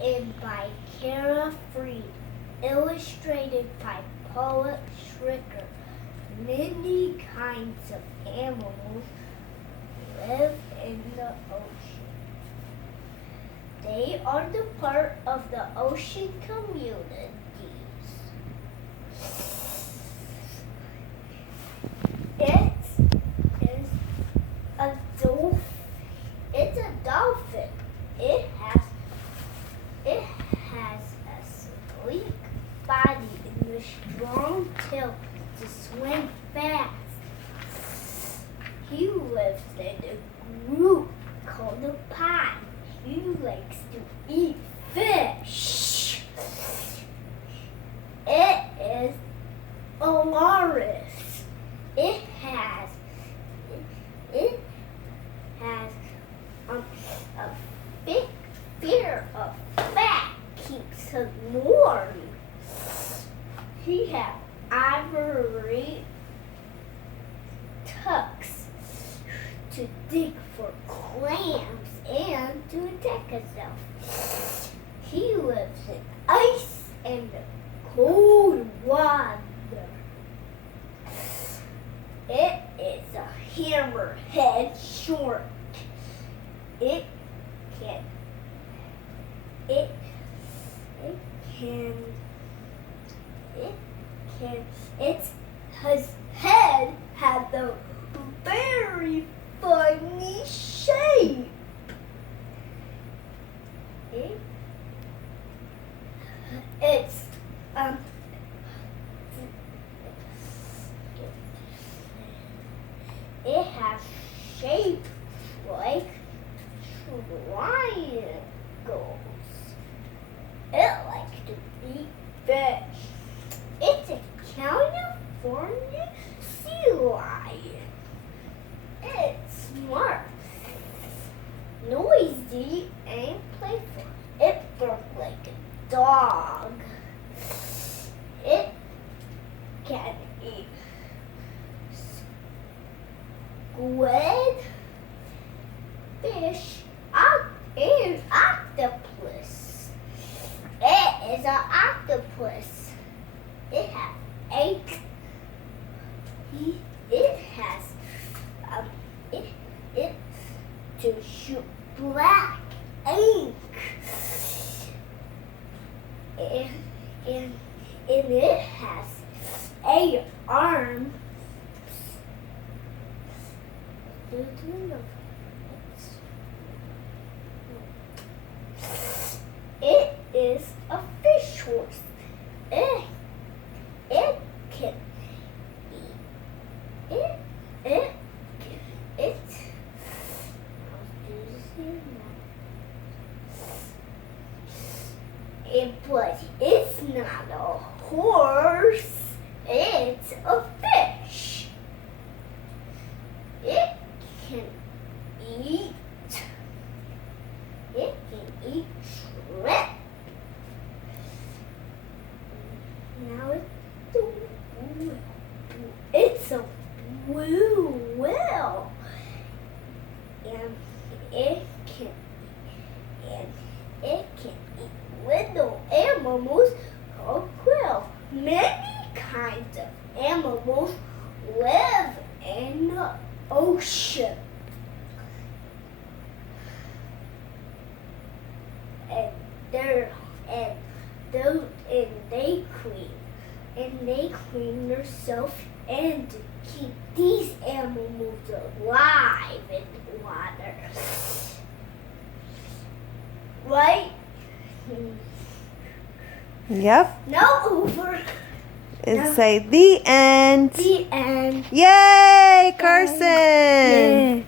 Written by Kara Freed. Illustrated by Paula Schricker. Many kinds of animals live in the ocean. They are the part of the ocean communities. It is a dolphin. It's a dolphin. It has a sleek body and a strong tail to swim fast. He lives in a group called a pond. He likes to eat fish. It is a walrus. It has a big fear of fat keeps him warm. He has ivory tucks to dig for clams and to attack himself. He lives in ice and cold water. It is a hammerhead shark. His head has a very funny shape. It has shapes like triangles. It likes to eat fish. It's a California sea lion. It's smart, noisy, and playful. It barks like a dog. It can eat squid, fish, and octopus. It is an octopus. It has ink. It has it to shoot black ink. And it has 8 arms. It is a fish horse. It can but it's not a horse. It's a fish. It can eat shrimp. Now it's a blue whale, and it can eat little animals called krill. Many kinds of animals live in the ocean. They clean themselves and keep these animals alive in the water. Right? Yep. Now over. Say the end. The end. Yay, Carson! Yay.